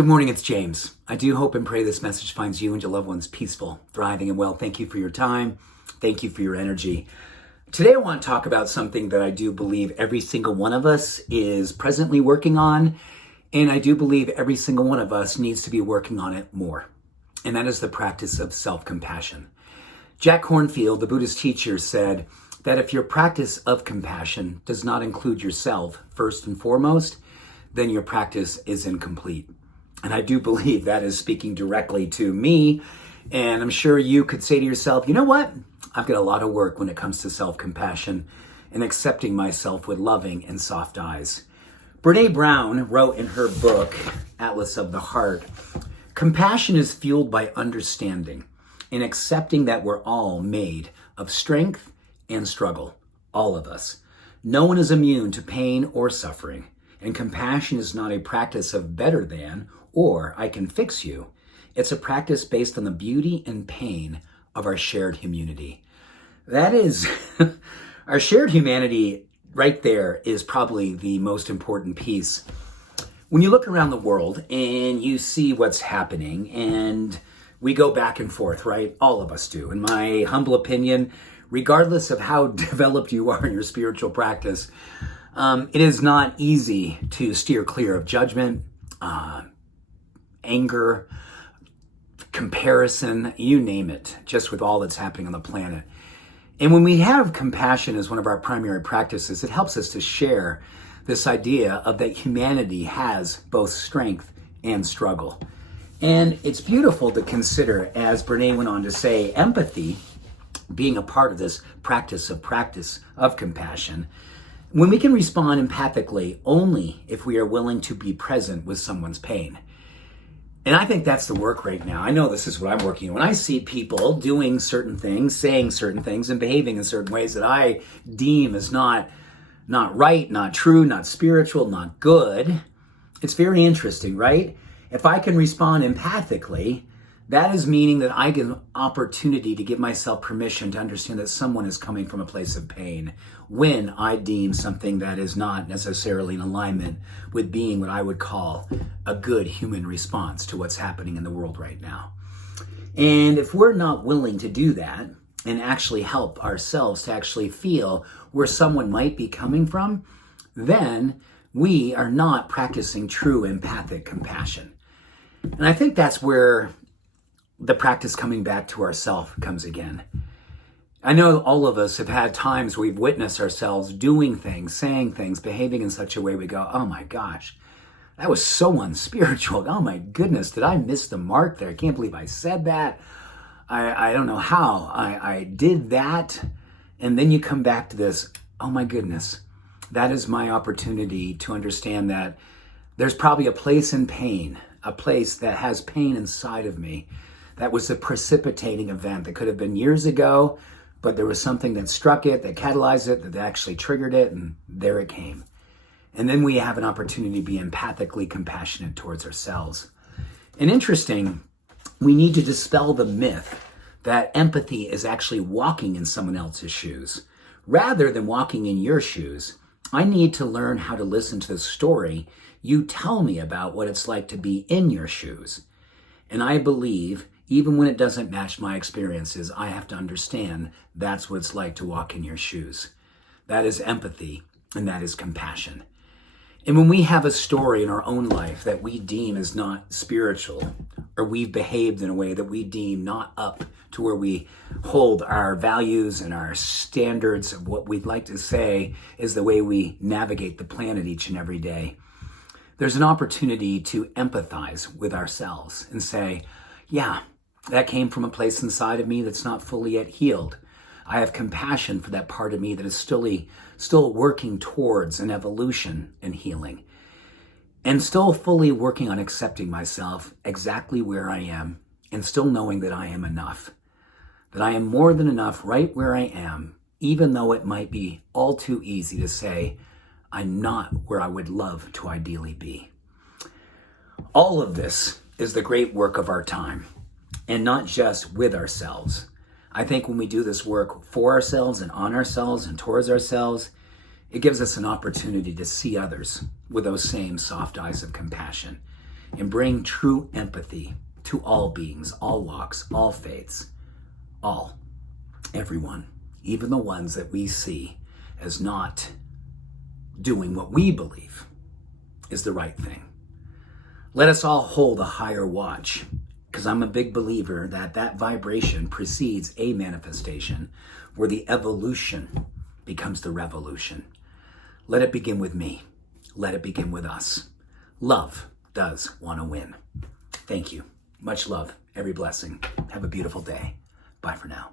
Good morning, it's James. I do hope and pray this message finds you and your loved ones peaceful, thriving, and well. Thank you for your time. Thank you for your energy. Today I want to talk about something that I do believe every single one of us is presently working on, and I do believe every single one of us needs to be working on it more. And that is the practice of self-compassion. Jack Kornfield, the Buddhist teacher, said that if your practice of compassion does not include yourself first and foremost, then your practice is incomplete. And I do believe that is speaking directly to me. And I'm sure you could say to yourself, you know what? I've got a lot of work when it comes to self-compassion and accepting myself with loving and soft eyes. Brene Brown wrote in her book, Atlas of the Heart, compassion is fueled by understanding and accepting that we're all made of strength and struggle, all of us. No one is immune to pain or suffering. And compassion is not a practice of better than or I can fix you. It's a practice based on the beauty and pain of our shared humanity. That is, our shared humanity right there is probably the most important piece. When you look around the world and you see what's happening, and we go back and forth, right? All of us do. In my humble opinion, regardless of how developed you are in your spiritual practice, it is not easy to steer clear of judgment, anger, comparison, you name it, just with all that's happening on the planet. And when we have compassion as one of our primary practices, it helps us to share this idea of that humanity has both strength and struggle. And it's beautiful to consider, as Brene went on to say, empathy being a part of this practice of compassion, when we can respond empathically only if we are willing to be present with someone's pain. And I think that's the work right now. I know this is what I'm working on. When I see people doing certain things, saying certain things, and behaving in certain ways that I deem as not right, not true, not spiritual, not good, it's very interesting, right? If I can respond empathically, that is meaning that I get an opportunity to give myself permission to understand that someone is coming from a place of pain when I deem something that is not necessarily in alignment with being what I would call a good human response to what's happening in the world right now. And if we're not willing to do that and actually help ourselves to actually feel where someone might be coming from, then we are not practicing true empathic compassion. And I think that's where the practice coming back to ourself comes again. I know all of us have had times where we've witnessed ourselves doing things, saying things, behaving in such a way we go, oh my gosh, that was so unspiritual. Oh my goodness, did I miss the mark there? I can't believe I said that. I don't know how I did that. And then you come back to this, oh my goodness, that is my opportunity to understand that there's probably a place in pain, a place that has pain inside of me. That was a precipitating event that could have been years ago, but there was something that struck it, that catalyzed it, that actually triggered it, and there it came. And then we have an opportunity to be empathically compassionate towards ourselves. And interesting, we need to dispel the myth that empathy is actually walking in someone else's shoes. Rather than walking in your shoes, I need to learn how to listen to the story you tell me about what it's like to be in your shoes. And I believe even when it doesn't match my experiences, I have to understand that's what it's like to walk in your shoes. That is empathy, and that is compassion. And when we have a story in our own life that we deem as not spiritual, or we've behaved in a way that we deem not up to where we hold our values and our standards of what we'd like to say is the way we navigate the planet each and every day, there's an opportunity to empathize with ourselves and say, yeah, that came from a place inside of me that's not fully yet healed. I have compassion for that part of me that is still working towards an evolution and healing, and still fully working on accepting myself exactly where I am, and still knowing that I am enough, that I am more than enough right where I am, even though it might be all too easy to say, I'm not where I would love to ideally be. All of this is the great work of our time. And not just with ourselves. I think when we do this work for ourselves and on ourselves and towards ourselves, it gives us an opportunity to see others with those same soft eyes of compassion. and bring true empathy to all beings, all walks, all faiths, everyone, even the ones that we see as not doing what we believe is the right thing. Let us all hold a higher watch, because I'm a big believer that that vibration precedes a manifestation where the evolution becomes the revolution. Let it begin with me. Let it begin with us. Love does want to win. Thank you. Much love. Every blessing. Have a beautiful day. Bye for now.